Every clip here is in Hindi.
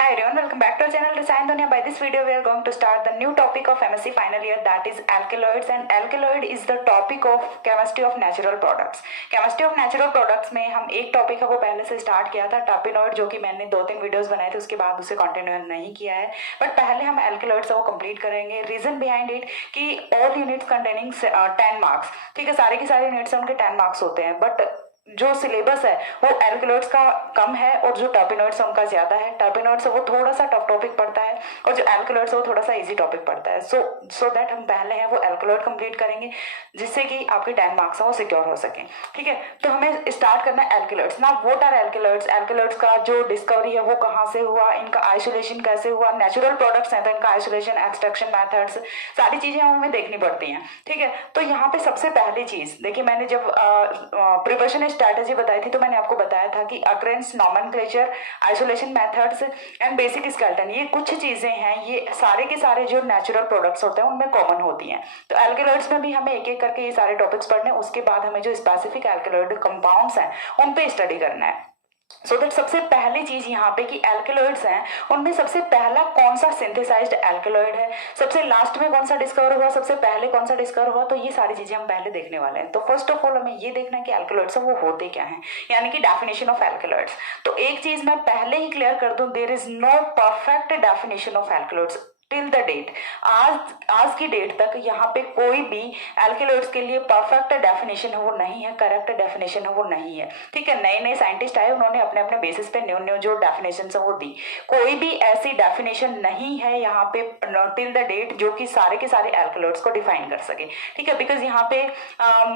Hi everyone, welcome back to our channel Design Dunia. By this video we are going to start the new topic of MSc final year, that is alkaloids, and alkaloid is the topic of chemistry of natural products. Chemistry of natural products में हम एक टॉपिक है वो पहले से स्टार्ट किया था टर्पेनॉइड, जो कि मैंने 2-3 वीडियोस बनाए थे, उसके बाद उसे कंटिन्यू नहीं किया है, बट पहले हम एल्केलॉइड्स वो कंप्लीट करेंगे. रीजन बिहाइंड इट कि ऑल यूनिट्स कंटेनिंग 10 मार्क्स, ठीक है, सारे के सारे यूनिट्स उनके 10 मार्क्स होते हैं, बट जो सिलेबस है वो एल्केलॉइड्स का कम है और जो टर्पेनॉइड्स है उनका ज्यादा है. टर्पेनॉइड्स वो थोड़ा सा टफ टॉपिक पड़ता है और जो एल्केलॉइड्स वो थोड़ा सा इजी टॉपिक पड़ता है. सो दैट हम पहले हैं वो एल्केलॉइड कंप्लीट करेंगे जिससे कि आपके 10 मार्क्स है वो सिक्योर हो सके. ठीक है, तो हमें स्टार्ट करना है एल्केलॉइड्स. ना व्हाट आर एल्केलॉइड्स, एल्केलॉइड्स का जो डिस्कवरी है वो कहाँ से हुआ, इनका आइसोलेशन कैसे हुआ, नेचुरल प्रोडक्ट्स हैं तो इनका आइसोलेशन, एक्सट्रैक्शन मेथड्स, सारी चीजें हमें देखनी पड़ती हैं. ठीक है, तो यहाँ पे सबसे पहली चीज देखिए, मैंने जब प्रिपरेशन स्ट्रेटेजी बताई थी तो मैंने आपको बताया था कि occurrence, nomenclature, isolation methods and basic skeleton, ये कुछ चीजें हैं, ये सारे के सारे जो नेचुरल प्रोडक्ट्स होते हैं उनमें कॉमन होती हैं. तो एल्केलॉइड्स में भी हमें एक एक करके ये सारे टॉपिक्स पढ़ने, उसके बाद हमें जो स्पेसिफिक एल्केलॉइड कंपाउंड्स हैं उन पे स्टडी करना है. सो दैट सबसे पहली चीज यहाँ पे कि एल्केलॉइड्स हैं उनमें सबसे पहला कौन सा सिंथेसाइज्ड एल्केलॉइड है, सबसे लास्ट में कौन सा डिस्कवर हुआ, सबसे पहले कौन सा डिस्कवर हुआ, तो ये सारी चीजें हम पहले देखने वाले हैं. तो फर्स्ट ऑफ ऑल हमें ये देखना है कि एल्केलॉइड्स वो होते क्या हैं, यानी कि डेफिनेशन ऑफ एल्केलॉइड्स. तो एक चीज मैं पहले ही क्लियर कर दूं, there is no perfect definition of alkaloids till the date. आज की डेट तक यहाँ पे कोई भी एल्केलॉइड्स के लिए परफेक्ट डेफिनेशन है वो नहीं है, करेक्ट डेफिनेशन है वो नहीं है. ठीक है, नए नए साइंटिस्ट आए, उन्होंने अपने अपने बेसिस पे न्यू न्यू जो डेफिनेशन है वो दी. कोई भी ऐसी डेफिनेशन नहीं है यहाँ पे टिल द डेट जो कि सारे के सारे एल्केलॉइड्स को डिफाइन कर सके. ठीक है, बिकॉज यहाँ पे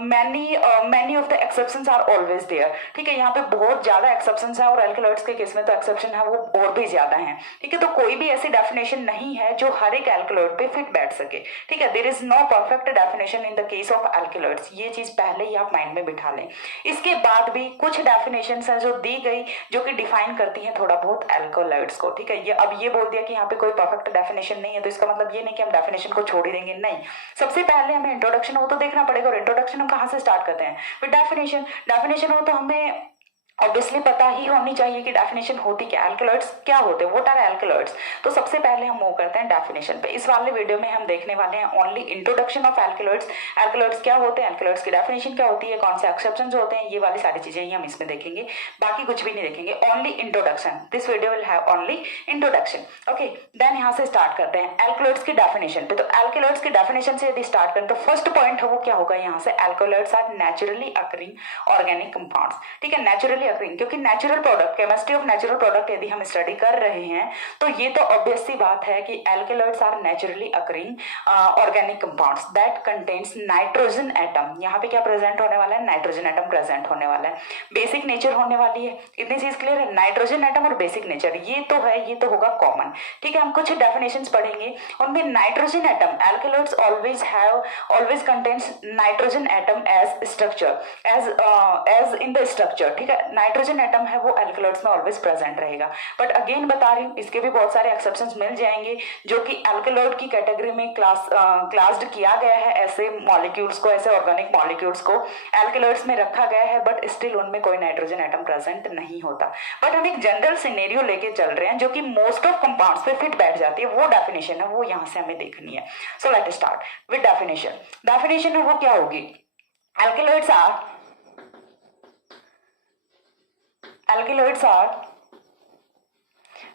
many of the exceptions are always there. ठीक है, यहाँ पे बहुत ज्यादा एक्सेप्शंस है और एल्केलॉइड्स के केस में तो एक्सेप्शन है वो और भी ज्यादा है. ठीक है, तो कोई भी ऐसी डेफिनेशन नहीं है जो हर एक एल्केलॉइड पे फिट बैठ सके. ठीक है, there is no perfect definition in the case of alkaloids. ये चीज पहले ही आप माइंड में बिठा लें. इसके बाद भी कुछ डेफिनेशंस हैं जो दी गई जो कि डिफाइन करती हैं थोड़ा बहुत एल्केलॉइड्स को. ठीक है, ये अब ये बोल दिया कि यहाँ पे कोई परफेक्ट डेफिनेशन नहीं है तो इसका मतलब ये नहीं कि हम डेफिनेशन को छोड़ ही देंगे, नहीं. सबसे पहले हमें इंट्रोडक्शन हो तो देखना पड़ेगा, और इंट्रोडक्शन हम कहाँ से स्टार्ट करते हैं, फिर डेफिनेशन हो तो हमें ऑब्वियसली पता ही होनी चाहिए कि डेफिनेशन होती क्या, एल्केलॉइड्स क्या होते हैं, व्हाट आर एल्केलॉइड्स. तो सबसे पहले हम मूव करते हैं डेफिनेशन पे. इस वाले वीडियो में हम देखने वाले हैं only introduction of alkaloids. Alkaloids क्या होते हैं, एल्केलॉइड्स की डेफिनेशन क्या होती है, कौन से एक्सेप्शंस होते हैं, ये वाली सारी चीजें ही हम इसमें देखेंगे, बाकी कुछ भी नहीं देखेंगे. Only introduction, this video will have only introduction. Okay, then यहाँ से स्टार्ट करते हैं एल्केलॉइड्स की डेफिनेशन पे. तो एल्केलॉइड्स की डेफिनेशन से यदि स्टार्ट करें तो फर्स्ट पॉइंट है वो क्या होगा यहाँ से, alkaloids are naturally occurring organic compounds. ठीक है, नेचुरली अकरिंग, क्योंकि natural product, chemistry of natural product यदि हम स्टडी कर रहे हैं तो ये तो ऑब्वियस सी बात है कि alkaloids are naturally occurring organic compounds that contains nitrogen atom. यहाँ पे क्या प्रेजेंट होने वाला है, नाइट्रोजन एटम प्रेजेंट होने वाला है. बेसिक नेचर होने वाली है, इतनी चीज क्लियर है, नाइट्रोजन एटम और बेसिक नेचर ये तो है, ये तो होगा कॉमन. ठीक है, हम कुछ डेफिनेशंस पढ़ेंगे उनमें nitrogen atom, alkaloids always contains nitrogen atom as structure, as in the structure. ठीक है, नाइट्रोजन एटम है वो एल्केलॉइड्स में ऑलवेज प्रेजेंट रहेगा. बट अगेन बता रही हूँ, इसके भी बहुत सारे एक्सेप्शंस मिल जाएंगे जो कि एल्केलॉइड की कैटेगरी में क्लास्ड किया गया है. ऐसे मॉलिक्यूल्स को, ऐसे ऑर्गेनिक मॉलिक्यूल्स को एल्केलॉइड्स में रखा गया है, बट स्टिल उनमें कोई नाइट्रोजन एटम प्रेजेंट नहीं होता. बट हम एक जनरल सिनेरियो लेके चल रहे हैं जो कि मोस्ट ऑफ कंपाउंड्स पे फिट बैठ जाती है, वो डेफिनेशन है वो यहाँ से हमें देखनी है. So let start with definition. Definition है वो क्या होगी, Alkaloids are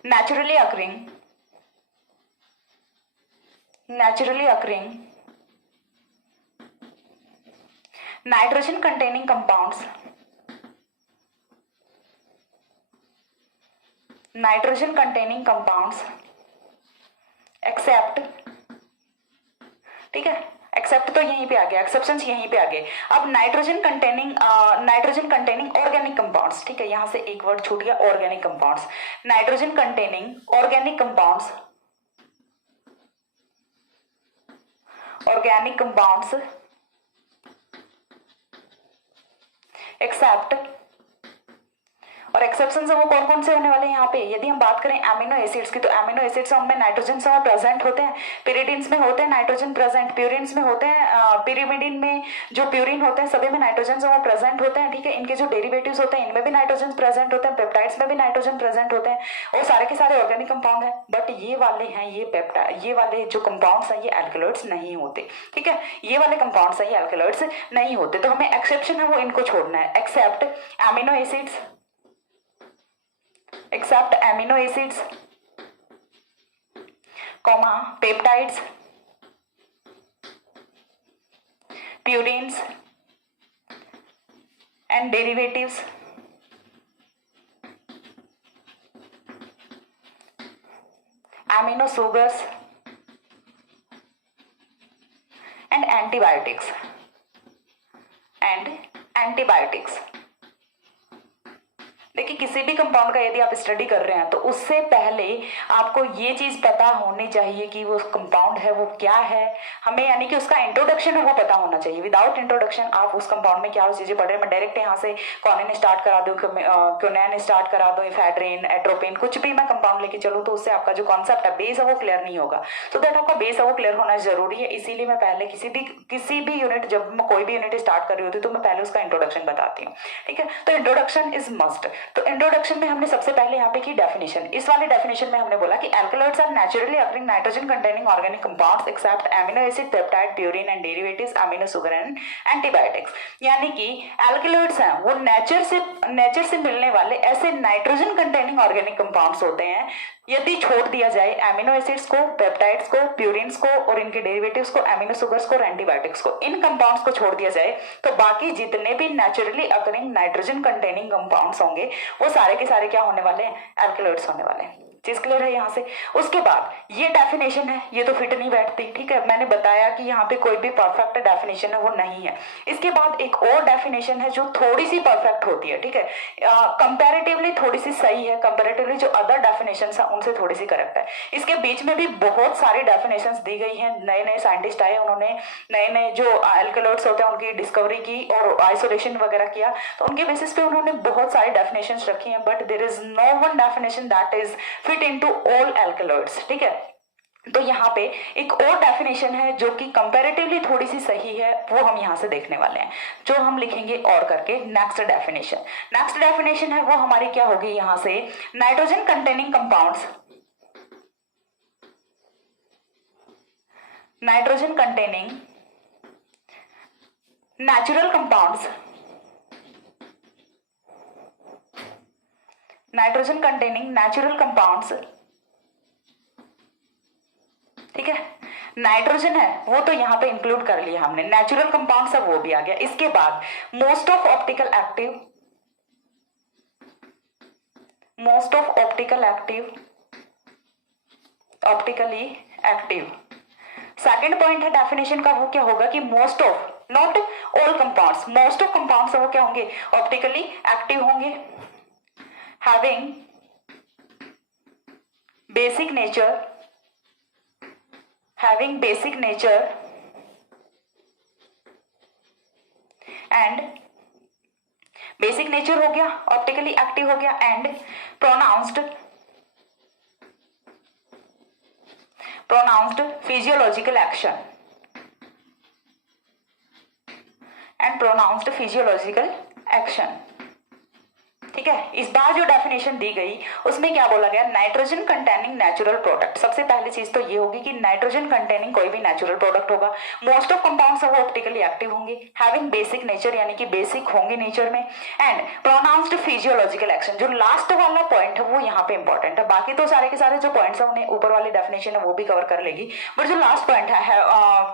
naturally occurring nitrogen containing compounds except, ठीक है, एक्सेप्ट तो यहीं पे आ गया, एक्सेप्शंस यहीं पे आ गए. अब नाइट्रोजन कंटेनिंग ऑर्गेनिक कंपाउंड्स. ठीक है, यहां से एक वर्ड छूट गया, organic compounds. Nitrogen containing organic compounds except और एक्सेप्शन वो कौन कौन से होने वाले हैं यहाँ पे। यदि हम बात करें अमीनो एसिड्स की, तो अमीनो एसिड्स उनमें नाइट्रोजन सब प्रेजेंट होते हैं। पिरिडिन्स में होते हैं नाइट्रोजन प्रेजेंट, प्यूरिन्स में होते हैं, पिरिमिडिन में जो प्यूरिन होते हैं सभी में नाइट्रोजन सब प्रेजेंट होते हैं, ठीक है। इनके जो डेरिवेटिव्स होते हैं इनमें भी नाइट्रोजन प्रेजेंट होते हैं, पेप्टाइड्स में भी नाइट्रोजन प्रेजेंट होते हैं, और सारे के सारे ऑर्गेनिक कंपाउंड है। बट ये वाले हैं, ये वाले जो कंपाउंड्स हैं ये एल्कलॉइड्स नहीं होते, ठीक है। ये वाले कंपाउंड्स हैं ये एल्कलॉइड्स नहीं होते। तो हमें एक्सेप्शन है वो इनको छोड़ना है, except amino acids, except amino acids, comma peptides, purines and derivatives, amino sugars and antibiotics देखिए किसी भी कंपाउंड का यदि आप स्टडी कर रहे हैं तो उससे पहले आपको ये चीज पता होनी चाहिए कि वो कंपाउंड है वो क्या है, हमें यानी कि उसका इंट्रोडक्शन है वो पता होना चाहिए। विदाउट इंट्रोडक्शन आप उस कंपाउंड में क्या चीजें पढ़ रहे हैं, मैं डायरेक्ट यहाँ से कॉनिन स्टार्ट करा दूं, क्योनैन स्टार्ट करा दूं, इफेड्रिन, एट्रोपिन, कुछ भी मैं कंपाउंड लेके चलूँ तो उससे आपका जो कॉन्सेप्ट है बेस है वो क्लियर नहीं होगा। तो दैट आपका बेस है वो क्लियर होना जरूरी है। इसीलिए मैं पहले किसी भी यूनिट, जब मैं कोई भी यूनिट स्टार्ट कर रही होती तो मैं पहले उसका इंट्रोडक्शन बताती हूँ, ठीक है। तो इंट्रोडक्शन इज मस्ट। तो इंट्रोडक्शन में हमने सबसे पहले यहाँ पे की डेफिनेशन, इस वाले डेफिनेशन में हमने बोला कि alkaloids are naturally occurring nitrogen containing organic compounds except amino acid, peptide, purine and derivatives, amino sugar and antibiotics. यानी कि एल्कलॉइड्स हैं वो नेचर से मिलने वाले ऐसे नाइट्रोजन कंटेनिंग ऑर्गेनिक कंपाउंड्स होते हैं। यदि छोड़ दिया जाए एमिनो एसिड्स को, पेप्टाइड्स को, प्यूरिन्स को और इनके डेरिवेटिव्स को, एमिनो सुगर्स को और एंटीबायोटिक्स को, इन कंपाउंड्स को छोड़ दिया जाए तो बाकी जितने भी naturally occurring nitrogen containing compounds होंगे वो सारे के सारे क्या होने वाले हैं, एल्कलॉइड्स होने वाले हैं। चीज क्लियर है यहाँ से। उसके बाद ये डेफिनेशन है ये तो फिट नहीं बैठती, ठीक है। मैंने बताया कि यहाँ पे कोई भी परफेक्ट डेफिनेशन है वो नहीं है। इसके बाद एक और डेफिनेशन है जो थोड़ी सी परफेक्ट होती है, ठीक है, कंपैरेटिवली थोड़ी सी सही है, कंपैरेटिवली जो अदर डेफिनेशन है उनसे थोड़ी सी करेक्ट है। इसके बीच में भी बहुत सारी डेफिनेशन दी गई है, नए नए साइंटिस्ट आए, उन्होंने नए नए जो एल्कलॉइड्स होते हैं उनकी डिस्कवरी की और आइसोलेशन वगैरह किया, तो उनके बेसिस पे उन्होंने बहुत सारी डेफिनेशन रखी है। But there is no one definition that is fit into all alkaloids, ठीक है। तो यहाँ पे एक और डेफिनेशन है जो कि कंपैरेटिवली थोड़ी सी सही है, वो हम यहाँ से देखने वाले हैं, जो हम लिखेंगे और करके नेक्स्ट डेफिनेशन है वो हमारी क्या होगी यहाँ से, nitrogen containing compounds, nitrogen containing natural compounds, nitrogen containing natural compounds, ठीक है। नाइट्रोजन है वो तो यहाँ पे इंक्लूड कर लिया हमने, नेचुरल कंपाउंड्स है वो भी आ गया। इसके बाद most of optically active. Second point है डेफिनेशन का, वो क्या होगा कि most of, not all compounds, most of compounds वो क्या होंगे, ऑप्टिकली एक्टिव होंगे, having basic nature and basic nature हो गया, ऑप्टिकली एक्टिव हो गया, एंड प्रोनाउंस्ड फिजियोलॉजिकल एक्शन, ठीक है। इस बार जो डेफिनेशन दी गई उसमें क्या बोला गया, नाइट्रोजन कंटेनिंग नेचुरल प्रोडक्ट। सबसे पहली चीज तो ये होगी कि नाइट्रोजन कंटेनिंग कोई भी नेचुरल प्रोडक्ट होगा, मोस्ट ऑफ कंपाउंड्स वो ऑप्टिकली एक्टिव होंगे, हैविंग बेसिक नेचर यानी कि बेसिक होंगे नेचर में, एंड प्रोनाउंस्ड फिजियोलॉजिकल एक्शन। जो लास्ट वाला पॉइंट है वो यहाँ पे इंपॉर्टेंट है, बाकी तो सारे के सारे जो पॉइंट्स है उन्हें ऊपर वाली डेफिनेशन है वो भी कवर कर लेगी, बट जो लास्ट पॉइंट है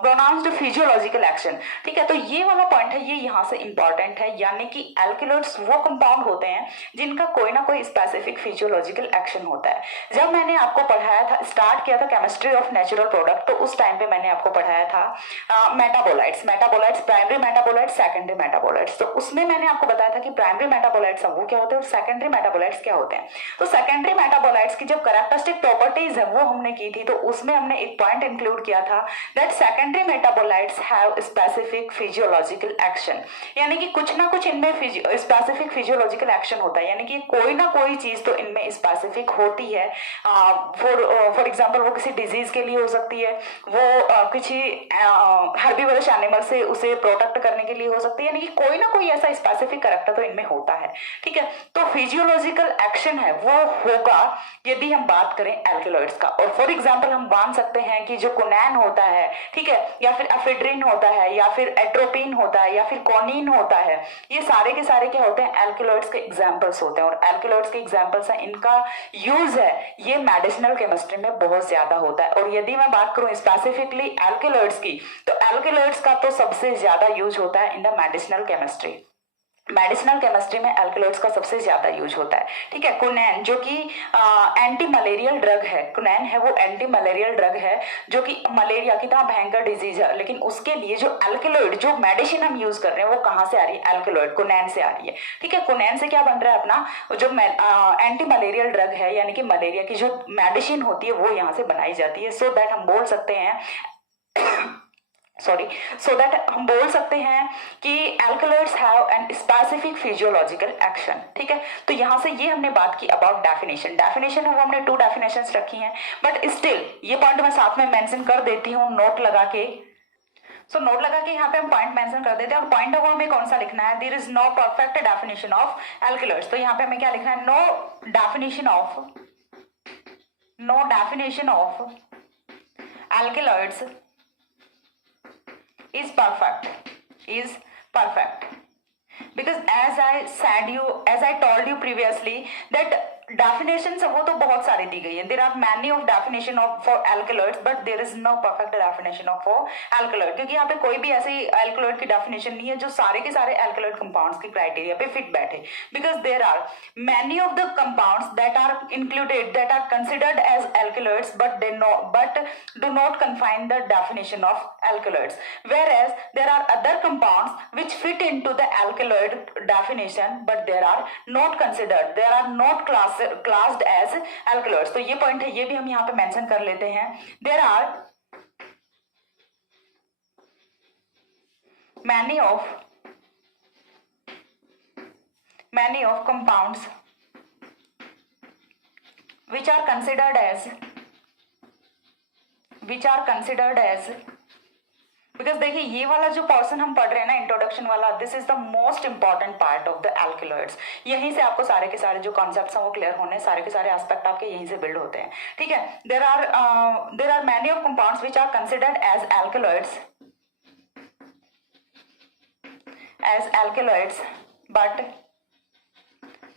प्रोनाउंस्ड फिजियोलॉजिकल एक्शन, ठीक है। तो ये वाला पॉइंट है ये यहाँ से इंपॉर्टेंट है, यानी कि एल्कलॉइड्स वो कंपाउंड होते हैं जिनका कोई ना कोई स्पेसिफिक फिजियोलॉजिकल एक्शन होता है। जब मैंने आपको पढ़ाया था, स्टार्ट किया था केमिस्ट्री ऑफ नेचुरल प्रोडक्ट, तो उस टाइम पे मैंने आपको पढ़ाया था metabolites, primary metabolites, secondary metabolites. तो उसमें मैंने आपको बताया था कि प्राइमरी मेटाबोलाइट्स वो क्या होते हैं और सेकेंडरी मेटाबोलाइट्स क्या होते हैं। तो सेकेंडरी मेटाबोलाइट्स की जब कैरेक्टरिस्टिक प्रॉपर्टीज है वो हमने की थी, तो उसमें हमने एक पॉइंट इंक्लूड किया था that secondary metabolites have specific physiological action, यानी कि कुछ ना कुछ इनमें स्पेसिफिक फिजियोलॉजिकल एक्शन एक्शन होता है, यानी कि कोई ना कोई चीज तो इनमें स्पेसिफिक होती है। फॉर एग्जाम्पल वो किसी डिजीज के लिए हो सकती है, वो किसी हर्बीवरस एनिमल से उसे प्रोटेक्ट करने के लिए हो सकती है, यानी कि कोई ना कोई ऐसा स्पेसिफिक कैरेक्टर तो इनमें होता है। ठीक है, तो फिजियोलॉजिकल एक्शन है वो होगा यदि हम बात करें एल्केलॉइड्स का। और फॉर एग्जाम्पल हम मान सकते हैं कि जो कोनैन होता है, ठीक है, या फिर एफेड्रिन होता है, या फिर एट्रोपिन होता है, या फिर कॉनिन होता है, ये सारे के सारे क्या होते हैं, एल्केलॉइड्स के एग्जाम्पल्स होते हैं। और एल्केलॉइड्स के एग्जाम्पल्स है, इनका यूज है ये मेडिसिनल केमिस्ट्री में बहुत ज्यादा होता है। और यदि मैं बात करूं स्पेसिफिकली एल्केलॉइड्स की, तो एल्केलॉइड्स का तो सबसे ज्यादा यूज होता है in the medicinal chemistry. Medicinal chemistry में एल्केलॉइड्स का सबसे ज्यादा यूज होता है। ठीक है, कुनैन जो कि एंटी मलेरियल ड्रग है, कुनैन है वो एंटी मलेरियल ड्रग है जो कि मलेरिया कितना भयंकर डिजीज है, लेकिन उसके लिए जो एल्केलॉइड जो मेडिसिन हम यूज कर रहे हैं वो कहां से आ रही है, एल्केलॉइड कुनैन से आ रही है। ठीक है, कुनैन से क्या बन रहा है अपना जो एंटी मलेरियल ड्रग है, यानी कि मलेरिया की जो मेडिसिन होती है वो यहाँ से बनाई जाती है। सो दैट हम बोल सकते हैं सो दैट हम बोल सकते हैं कि alkaloids have an specific physiological action. ठीक है, तो यहां से ये हमने बात की अबाउट डेफिनेशन है वो हमने 2 डेफिनेशंस रखी हैं, बट स्टिल ये पॉइंट मैं साथ में मेंशन कर देती हूँ नोट लगा के। नोट लगा के यहाँ पे हम पॉइंट मेंशन कर देते हैं। और पॉइंट ऑफ हमें कौन सा लिखना है, there is no perfect definition of alkaloids. तो यहाँ पे हमें क्या लिखना है, no definition of alkaloids is perfect because as I told you previously that definition वो तो बहुत सारी दी गई है, there are many of definition of for alkaloids, but there is no perfect definition of for alkaloid, क्योंकि यहाँ पे कोई भी ऐसी एल्केलॉइड की डेफिनेशन नहीं है जो सारे के सारे एल्केलॉइड कंपाउंड्स की क्राइटेरिया पे फिट बैठे, because there are many of the compounds that are included that are considered as alkaloids but do not confine the definition of alkaloids, whereas there are other compounds which fit into the alkaloid definition but there are not considered, there are not classed as alkaloids। तो ये पॉइंट है, ये भी हम यहाँ पे मेंशन कर लेते हैं। there are many of compounds which are considered as because देखिए ये वाला जो पोर्शन हम पढ़ रहे हैं ना इंट्रोडक्शन वाला, this is the most important part of the alkaloids. यहीं से आपको सारे के सारे जो कॉन्सेप्ट्स हैं वो क्लियर होने, सारे के सारे एस्पेक्ट आपके यहीं से बिल्ड होते हैं। ठीक है, there are many of compounds which are considered as alkaloids but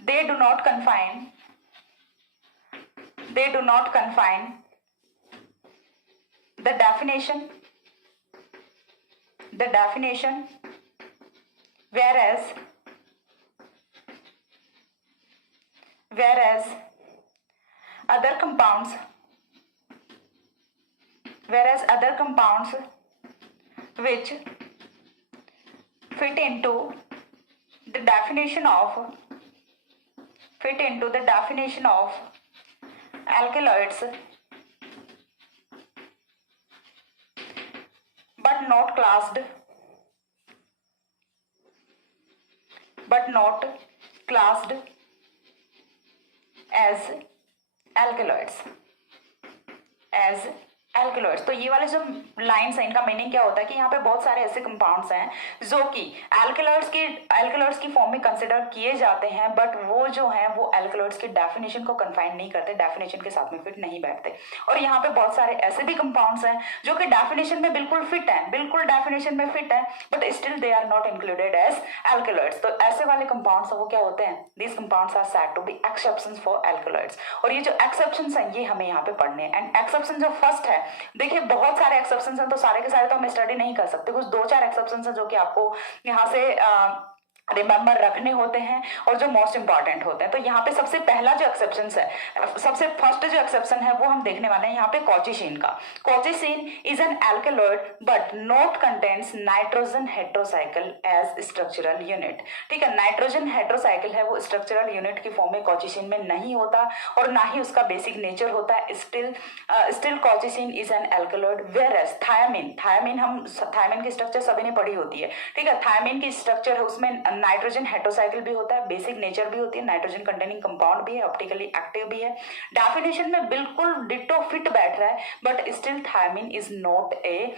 they do not confine the definition whereas other compounds which fit into the definition of alkaloids but not classed as alkaloids तो ये वाले जो लाइंस हैं इनका मीनिंग क्या होता है कि यहाँ पे बहुत सारे ऐसे कंपाउंड्स हैं जो कि एल्केलॉइड्स की फॉर्म में कंसिडर किए जाते हैं, बट वो जो हैं वो एल्केलॉइड्स की डेफिनेशन को कंफाइन नहीं करते, डेफिनेशन के साथ में फिट नहीं बैठते। और यहाँ पे बहुत सारे ऐसे भी कंपाउंड्स हैं जो कि डेफिनेशन में बिल्कुल डेफिनेशन में फिट है, but still they are not included as alkaloids. तो ऐसे वाले कंपाउंड्स वो क्या होते हैं, these compounds are said to be exceptions for alkaloids. और ये जो एक्सेप्शंस हैं ये हमें यहाँ पे पढ़ने हैं। एंड एक्सेप्शन जो फर्स्ट है, देखिए बहुत सारे एक्सेप्शंस हैं तो सारे के सारे तो हम स्टडी नहीं कर सकते, कुछ 2-4 एक्सेप्शंस हैं जो कि आपको यहाँ से रिमेंबर रखने होते हैं और जो मोस्ट इंपॉर्टेंट होते हैं। तो यहाँ पे सबसे पहला जो एक्सेप्शन है, सबसे फर्स्ट जो एक्सेप्शन है वो हम देखने वाले हैं यहाँ पे कॉचिसीन का। Colchicine is an alkaloid but not contains nitrogen heterocycle as structural unit. ठीक है, नाइट्रोजन हेट्रोसाइकिल है वो स्ट्रक्चरल यूनिट की फॉर्म में कॉचिसीन में नहीं होता और ना ही उसका बेसिक नेचर होता है। Still colchicine is an alkaloid, whereas thiamine की स्ट्रक्चर सभी ने पढ़ी होती है। ठीक है, थायमिन की स्ट्रक्चर है उसमें नाइट्रोजन हेटेरोसाइकिल भी होता है, बेसिक नेचर भी होती है, नाइट्रोजन कंटेनिंग कंपाउंड भी है, ऑप्टिकली एक्टिव भी है, डेफिनेशन में बिल्कुल डिटो फिट बैठ रहा है, but still thiamine is not a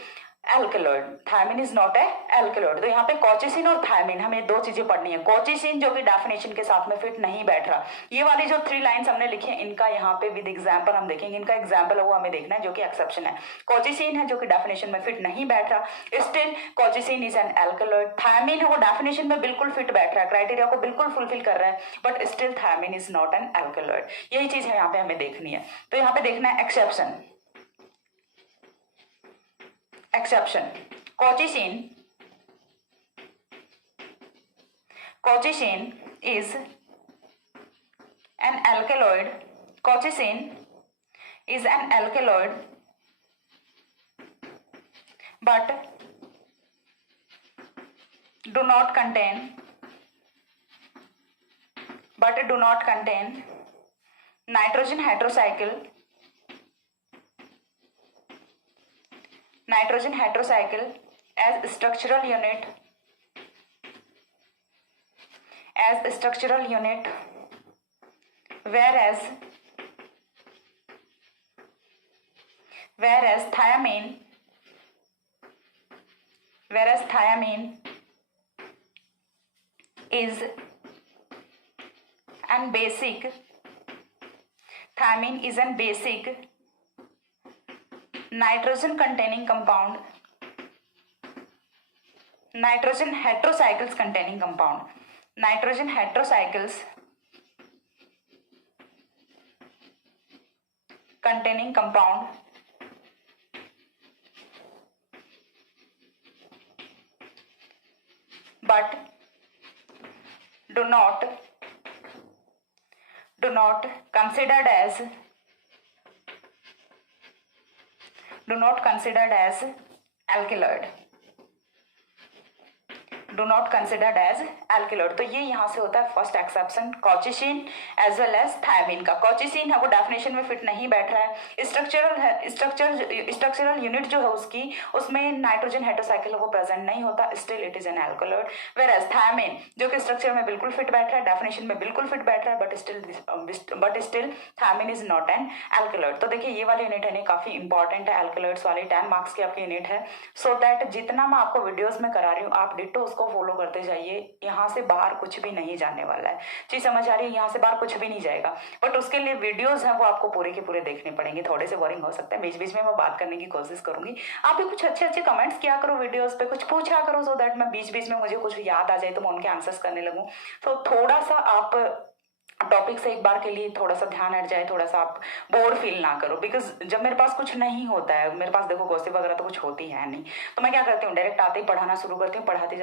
alkaloid. Thiamine is not a alkaloid. तो यहाँ पे कोचिसिन और थायमिन हमें दो चीजें पढ़नी है। कोचिसिन जो कि डेफिनेशन के साथ में फिट नहीं बैठ रहा, ये वाली जो 3 लाइंस हमने लिखी है इनका यहाँ पे विद एग्जांपल हम देखेंगे, इनका एग्जांपल है वो हमें देखना है जो कि एक्सेप्शन है। कोचिसिन है जो कि डेफिनेशन में फिट नहीं बैठ रहा, still colchicine is an alkaloid. Thiamine है वो डेफिनेशन में बिल्कुल फिट बैठ रहा है, क्राइटेरिया को बिल्कुल फुलफिल कर रहा है, but still thiamine is not an alkaloid. यही चीज है यहाँ पे हमें देखनी है। तो यहाँ पे देखना है exception. Exception, colchicine is an alkaloid. Colchicine is an alkaloid, but do not contain nitrogen heterocycle as structural unit, whereas thiamine is an basic nitrogen containing compound, nitrogen heterocycles containing compound, nitrogen heterocycles containing compound but do not considered as alkaloid, do not considered as alkaloid। तो ये यहाँ से होता है first exception, colchicine as well as thiamine का। कोचिसिन है वो डेफिनेशन में फिट नहीं बैठ रहा है, स्ट्रक्चरल यूनिट जो है उसकी, उसमें नाइट्रोजन हेटेरोसाइकिल वो प्रेजेंट नहीं होता, still it is an alkaloid. Whereas thiamine जो कि स्ट्रक्चर में बिल्कुल फिट बैठ रहा है, डेफिनेशन में बिल्कुल फिट बैठ रहा है, but still thiamine is not an alkaloid. तो देखिए ये वाली यूनिट है काफी इंपॉर्टेंट है, एल्कलॉइड्स वाली 10 मार्क्स की आपकी यूनिट है। सो दैट जितना मैं आपको वीडियोज में करा रही हूँ आप डिट्टो उसको फॉलो करते जाइए, यहाँ से बाहर कुछ भी नहीं जाने वाला है। चीज समझ आ रही है, यहाँ से बाहर कुछ भी नहीं जाएगा, बट उसके लिए वीडियोस हैं वो आपको पूरे के पूरे देखने पड़ेंगे। थोड़े से बोरिंग हो सकता है, बीच बीच में मैं बात करने की कोशिश करूंगी। आप भी कुछ अच्छे अच्छे कमेंट्स किया करो वीडियोस पे, कुछ पूछा करो, सो दैट मैं बीच बीच में मुझे कुछ याद आ जाए तो मैं उनके आंसर्स करने लगूँ। तो थोड़ा सा आप टॉपिक से एक बार के लिए थोड़ा सा ध्यान हट जाए, थोड़ा सा आप बोर फील ना करो, बिकॉज जब मेरे पास कुछ नहीं होता है, मेरे पास देखो गॉसिप वगैरह तो कुछ होती है नहीं, तो मैं क्या करती हूँ डायरेक्ट आते ही पढ़ाना शुरू करती हूँ, पढ़ाती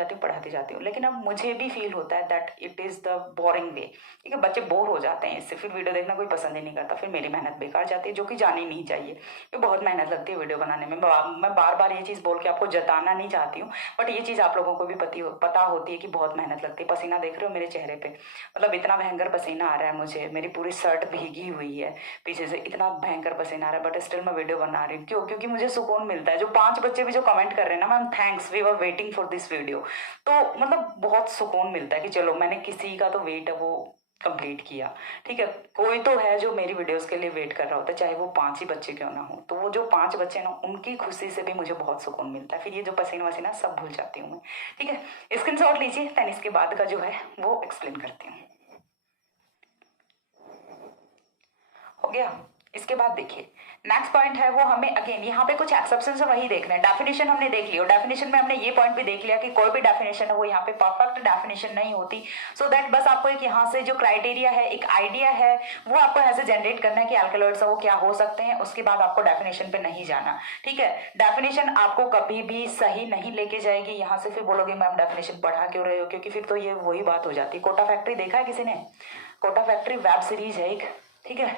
जाती हूँ। लेकिन अब मुझे भी फील होता है that it is the boring way, ठीक है, बच्चे बोर हो जाते हैं इससे, फिर वीडियो देखना कोई पसंद ही नहीं करता, फिर मेरी मेहनत बेकार जाती है, जो कि जानी नहीं चाहिए। ये बहुत मेहनत लगती है वीडियो बनाने में। मैं बार बार ये चीज़ बोल के आपको जताना नहीं चाहती हूँ, बट ये चीज़ आप लोगों को भी पता होती है कि बहुत मेहनत लगती है। पसीना देख रहे हो मेरे चेहरे पे, मतलब इतना भयंकर पसीना आ रहा है मुझे, मेरी पूरी शर्ट भीगी हुई है पीछे से, इतना भयंकर पसीना आ रहा है, बट स्टिल मैं वीडियो बना रही हूँ। क्यों? क्योंकि मुझे सुकून मिलता है। जो 5 बच्चे भी जो कमेंट कर रहे हैं ना, ma'am thanks, we were waiting for this video, तो मतलब बहुत सुकून मिलता है कि चलो मैंने किसी का तो वेट है वो कंप्लीट किया, ठीक है। कोई तो है जो मेरी वीडियोस के लिए वेट कर रहा होता है, चाहे वो 5 ही बच्चे क्यों ना हो, तो वो जो 5 बच्चे ना, उनकी खुशी से भी मुझे बहुत सुकून मिलता है। फिर ये जो पसीना वसीना सब भूल जाती हूँ मैं, ठीक है। स्क्रीनशॉट लीजिए, देन इसके बाद का जो है वो एक्सप्लेन करती हूँ। हो गया। इसके बाद देखिए नेक्स्ट पॉइंट है वो हमें अगेन यहाँ पे कुछ एक्सेप्शन है वही देखना है। डेफिनेशन हमने देख लिया, डेफिनेशन में हमने ये पॉइंट भी देख लिया कि कोई भी डेफिनेशन है वो यहाँ पे परफेक्ट डेफिनेशन नहीं होती। सो दैट बस आपको एक यहाँ से जो क्राइटेरिया है, एक आइडिया है, वो आपको ऐसे जनरेट करना है कि अल्कलॉइड्स वो क्या हो सकते हैं। उसके बाद आपको डेफिनेशन पे नहीं जाना, ठीक है। डेफिनेशन आपको कभी भी सही नहीं लेके जाएगी। यहाँ से फिर बोलोगे मैम डेफिनेशन पढ़ा क्यों रहे हो, क्योंकि फिर तो ये वही बात हो जाती है। कोटा फैक्ट्री देखा है किसी ने? कोटा फैक्ट्री वेब सीरीज है एक, ठीक है,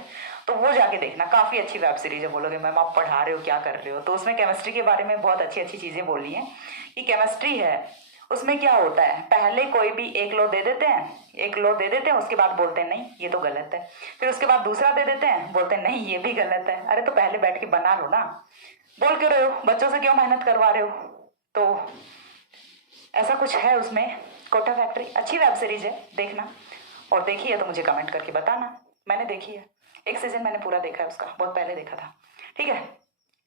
तो वो जाके देखना, काफी अच्छी वेब सीरीज है। बोलोगे मैम आप पढ़ा रहे हो, क्या कर रहे हो, तो उसमें केमिस्ट्री के बारे में बहुत अच्छी अच्छी चीजें बोली हैं कि केमिस्ट्री है उसमें क्या होता है, पहले कोई भी एक लॉ दे देते हैं, उसके बाद बोलते हैं नहीं ये तो गलत है, फिर उसके बाद दूसरा दे देते हैं, बोलते हैं नहीं ये भी गलत है। अरे तो पहले बैठ के बना लो ना, बोल क्यों रहे हो, बच्चों से क्यों मेहनत करवा रहे हो। तो ऐसा कुछ है उसमें कोटा फैक्ट्री अच्छी वेब सीरीज है, देखना, और देखी है तो मुझे कमेंट करके बताना। मैंने देखी है, एक सीजन मैंने पूरा देखा है उसका, बहुत पहले देखा था, ठीक है।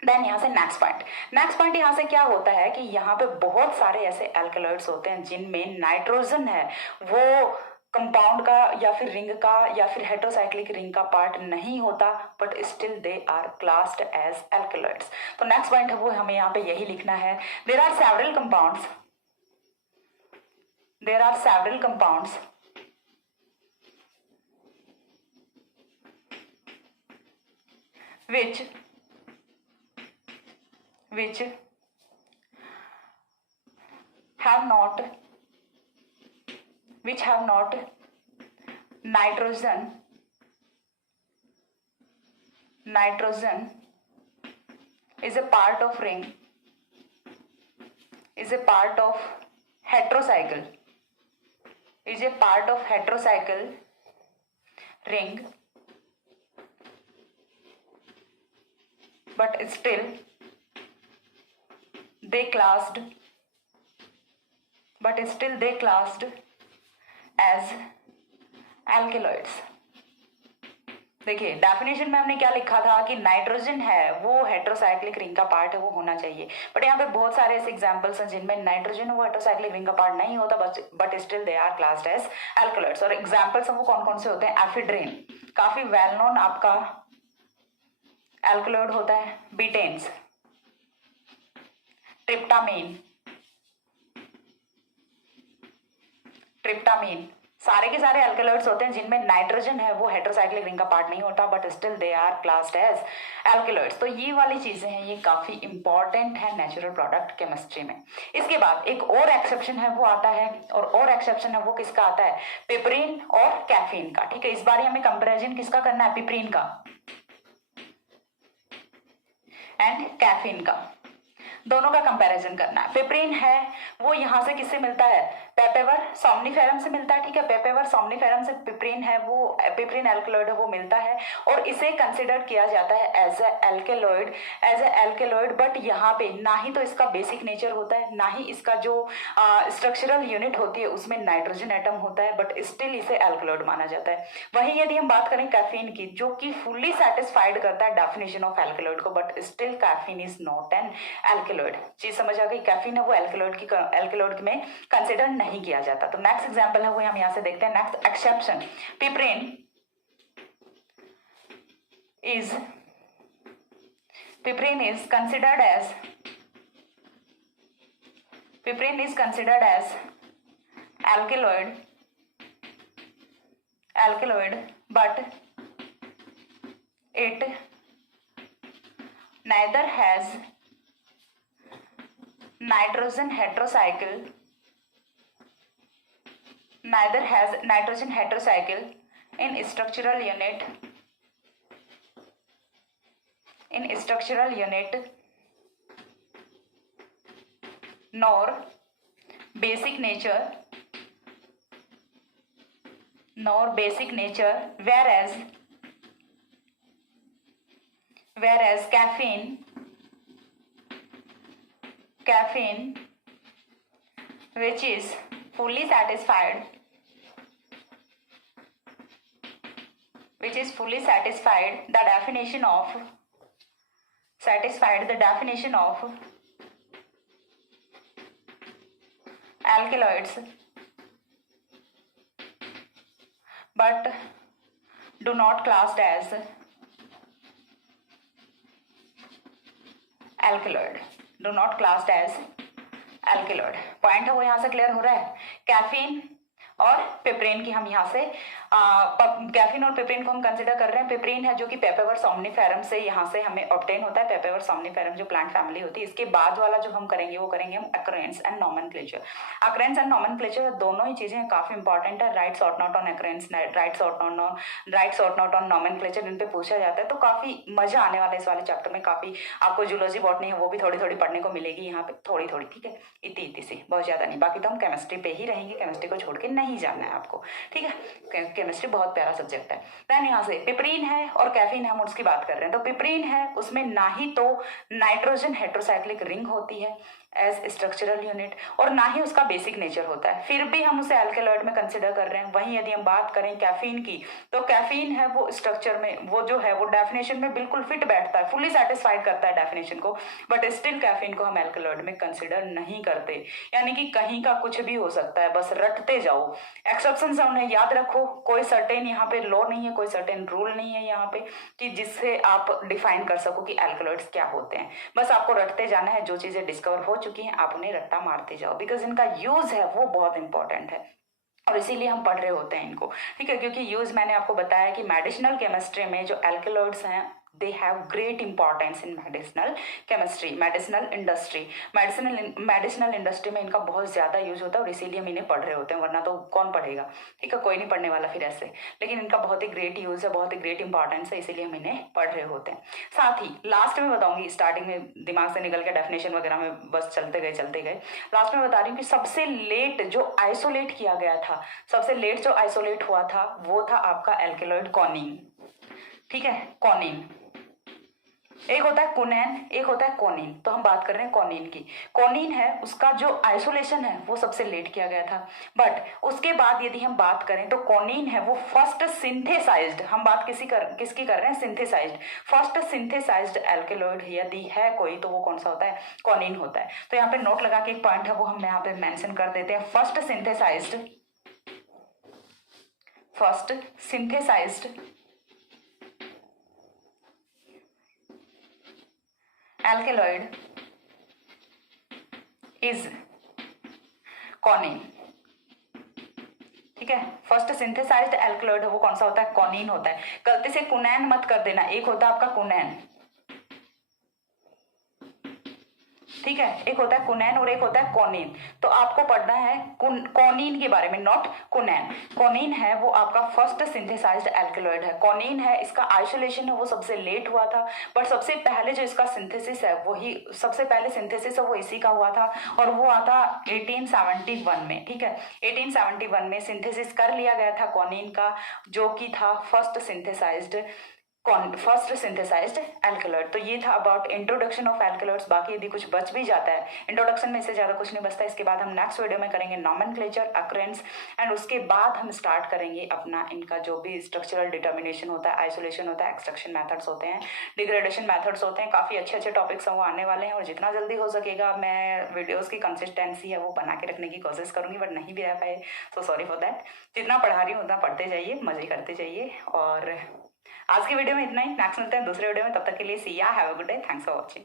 देन यहाँ से नेक्स्ट पॉइंट यहाँ से क्या होता है कि यहाँ पे बहुत सारे ऐसे एल्कलॉइड्स होते हैं जिनमें नाइट्रोजन है वो कंपाउंड का या फिर रिंग का या फिर हेट्रोसाइक्लिक रिंग का पार्ट नहीं होता, but still they are classed as alkaloids. तो नेक्स्ट पॉइंट है वो हमें यहाँ पे यही लिखना है, there are several compounds which have not nitrogen is a part of ring, is a part of heterocycle ring, but still they classed as alkaloids। देखिए डेफिनेशन में हमने क्या लिखा था कि नाइट्रोजन है वो हेट्रोसाइक्लिक रिंग का पार्ट है, वो होना चाहिए, बट यहाँ पे बहुत सारे ऐसे एग्जांपल्स हैं जिनमें नाइट्रोजन वो हेट्रोसाइक्लिक रिंग का पार्ट नहीं होता, but still they are classed as alkaloids. और एग्जांपल्स वो कौन कौन से होते हैं, एफिड्रिन काफी वेल नोन आपका एल्कलॉइड होता है, बीटेन्स, ट्रिप्टामीन सारे के सारे एल्कलॉइड्स होते हैं जिनमें नाइट्रोजन है वो हेट्रोसाइक्लिक रिंग का पार्ट नहीं होता, but still they are classed as alkaloids. तो ये वाली चीजें हैं, ये काफी इंपॉर्टेंट है नेचुरल प्रोडक्ट केमिस्ट्री में। इसके बाद एक और एक्सेप्शन है वो आता है, और एक्सेप्शन है वो किसका आता है, पिपरीन और कैफीन का, ठीक है। इस बार हमें कंपेरिजन किसका करना है, पिपरीन का एंड कैफीन का, दोनों का कंपैरिजन करना है। पिपरीन है वो यहाँ से किससे मिलता है, पेपेवर सोमनिफेरम से मिलता है, ठीक है। पेपेवर सोमनिफेरम से पिपरीन है वो पिपरीन एल्कलॉइड है वो मिलता है, और इसे कंसिडर किया जाता है एज ए एल्कलॉइड, बट यहाँ पे ना ही तो इसका बेसिक नेचर होता है, ना ही इसका जो स्ट्रक्चरल यूनिट होती है उसमें नाइट्रोजन एटम होता है, बट स्टिल इसे एल्कलॉइड माना जाता है। वहीं यदि हम बात करें कैफीन की, जो कि फुल्ली सेटिस्फाइड करता है डेफिनेशन ऑफ एल्कलॉइड को, but still caffeine is not an alkaloid. चीज समझ आ गई, कैफीन है वो एल्कलॉइड में कंसिडर नहीं किया जाता। तो नेक्स्ट एग्जांपल है वो हम यहां से देखते हैं, next exception, piperine is considered as alkaloid, but it neither has nitrogen heterocycle in structural unit nor basic nature, whereas caffeine which is fully satisfied the definition of alkaloids, but do not classed as alkaloid, point है वो यहाँ से क्लियर हो रहा है। कैफीन और पिपरीन की हम यहाँ से कैफीन और पिपरीन को हम कंसिडर कर रहे हैं। पिपरीन है जो कि पेपेवर सोमनिफेरम से यहाँ से हमें ऑब्टेन होता है, पेपेवर सोमनिफेरम जो प्लांट फैमिली होती है। इसके बाद वाला जो हम करेंगे वो करेंगे हम अक्रेंस एंड नॉमेनक्लेचर। दोनों ही चीजें काफी इंपॉर्टेंट है, write short note on occurrence, write short note on nomenclature, इन पे पूछा जाता है। तो काफी मजा आने वाला है इस वाले चैप्टर में, काफी आपको जूलॉजी बॉटनी है वो भी थोड़ी थोड़ी पढ़ने को मिलेगी यहाँ पे, थोड़ी थोड़ी, ठीक है, इतनी सी, बहुत ज्यादा नहीं। बाकी तो हम केमिस्ट्री पे ही रहेंगे, केमिस्ट्री को छोड़ के नहीं जाना है आपको, ठीक है। केमिस्ट्री बहुत प्यारा सब्जेक्ट है। देन यहाँ से पिपरीन है और कैफीन है, हम उसकी बात कर रहे हैं। तो पिपरीन है उसमें ना ही तो नाइट्रोजन हेट्रोसाइक्लिक रिंग होती है, एज स्ट्रक्चरल यूनिट और ना ही उसका बेसिक नेचर होता है, फिर भी हम उसे एल्केलॉइड में कंसिडर कर रहे हैं। वहीं यदि हम बात करें कैफीन की, तो कैफीन है वो स्ट्रक्चर में, वो जो है वो डेफिनेशन में बिल्कुल फिट बैठता है, फुली सेटिस्फाइड करता है डेफिनेशन को, बट स्टिल कैफीन को हम एल्केलॉइड में कंसिडर नहीं करते। यानी कि कहीं का कुछ भी हो सकता है, बस रटते जाओ। एक्सेप्शन है उन्हें याद रखो, कोई सर्टेन यहाँ पे लॉ नहीं है, कोई सर्टेन रूल नहीं है यहाँ पे कि जिससे आप डिफाइन कर सको कि एल्केलॉइड्स क्या होते हैं। बस आपको रटते जाना है, जो चीजें डिस्कवर हो चुकी हैं आप उन्हें रट्टा मारते जाओ, बिकॉज इनका यूज है वो बहुत इंपॉर्टेंट है और इसीलिए हम पढ़ रहे होते हैं इनको, ठीक है। क्योंकि यूज मैंने आपको बताया कि मेडिसिनल केमिस्ट्री में जो एल्केलॉइड्स हैं they have great importance in medicinal chemistry, medicinal industry, medicinal industry में इनका बहुत ज्यादा यूज होता है और इसीलिए हम इन्हें पढ़ रहे होते हैं, वरना तो कौन पढ़ेगा, ठीक है, कोई नहीं पढ़ने वाला फिर ऐसे। लेकिन इनका बहुत ही ग्रेट यूज है, बहुत ही ग्रेट इंपॉर्टेंस है, इसीलिए हम इन्हें पढ़ रहे होते हैं। साथ ही लास्ट में बताऊंगी, स्टार्टिंग में दिमाग से निकल के डेफिनेशन वगैरह में बस चलते गए, लास्ट में बता रही हूँ कि सबसे लेट जो आइसोलेट किया गया था, सबसे लेट जो आइसोलेट हुआ था वो था आपका एल्केलॉइड कॉनिन, ठीक है, कॉनिन। एक होता है कुनैन, एक होता है कोनिन, तो हम बात कर रहे हैं कोनिन की। कोनिन है उसका जो आइसोलेशन है वो सबसे लेट किया गया था, बट उसके बाद यदि हम बात करें तो कोनिन है वो फर्स्ट सिंथेसाइज्ड, हम बात किसकी कर रहे हैं, सिंथेसाइज्ड, फर्स्ट सिंथेसाइज्ड एल्केलॉइड यदि है कोई तो वो कौन सा होता है, कोनिन होता है। तो यहाँ पे नोट लगा के एक पॉइंट है वो हम यहाँ पे मेंशन कर देते हैं, फर्स्ट सिंथेसाइज्ड alkaloid is कॉनिन, ठीक है। फर्स्ट सिंथेसाइज्ड एल्कलॉइड है वो कौन सा होता है, कॉनिन होता है। गलती से कुनैन मत कर देना, एक होता है आपका कुनैन, ठीक है, एक होता है कुनैन और एक होता है कोनिन। तो आपको पढ़ना है कोनिन के बारे में, नॉट कुनैन। कोनिन है वो आपका फर्स्ट सिंथेसाइज्ड एल्केलॉइड है, कोनिन है इसका आइसोलेशन है वो सबसे लेट हुआ था, बट सबसे पहले जो इसका सिंथेसिस है वही सबसे पहले सिंथेसिस है वो इसी का हुआ था और वो आता 1871 में, ठीक है। 1871 में सिंथेसिस कर लिया गया था कोनिन का, जो कि था फर्स्ट सिंथेसाइज्ड एल्केलॉइड। तो ये था अबाउट इंट्रोडक्शन ऑफ एल्केलॉइड्स। बाकी यदि कुछ बच भी जाता है इंट्रोडक्शन में, इससे ज्यादा कुछ नहीं बचता। इसके बाद हम नेक्स्ट वीडियो में करेंगे नॉमेनक्लेचर, अक्रेंस, एंड उसके बाद हम स्टार्ट करेंगे अपना इनका जो भी स्ट्रक्चरल डिटर्मिनेशन होता है, आइसोलेशन होता है, एक्सट्रैक्शन मेथड्स होते हैं, डिग्रेडेशन मेथड्स होते हैं। काफी अच्छे टॉपिक्स हैं वो आने वाले हैं और जितना जल्दी हो सकेगा मैं वीडियोज की कंसिस्टेंसी है वो बना के रखने की कोशिश करूंगी, बट नहीं भी रह पाए तो सॉरी फॉर दैट। जितना पढ़ा रही हूँ उतना पढ़ते जाइए, मजे करते जाइए। और आज की वीडियो में इतना ही, नेक्स्ट मिलते हैं दूसरे वीडियो में, तब तक के लिए सी या, have a good day, thanks for watching.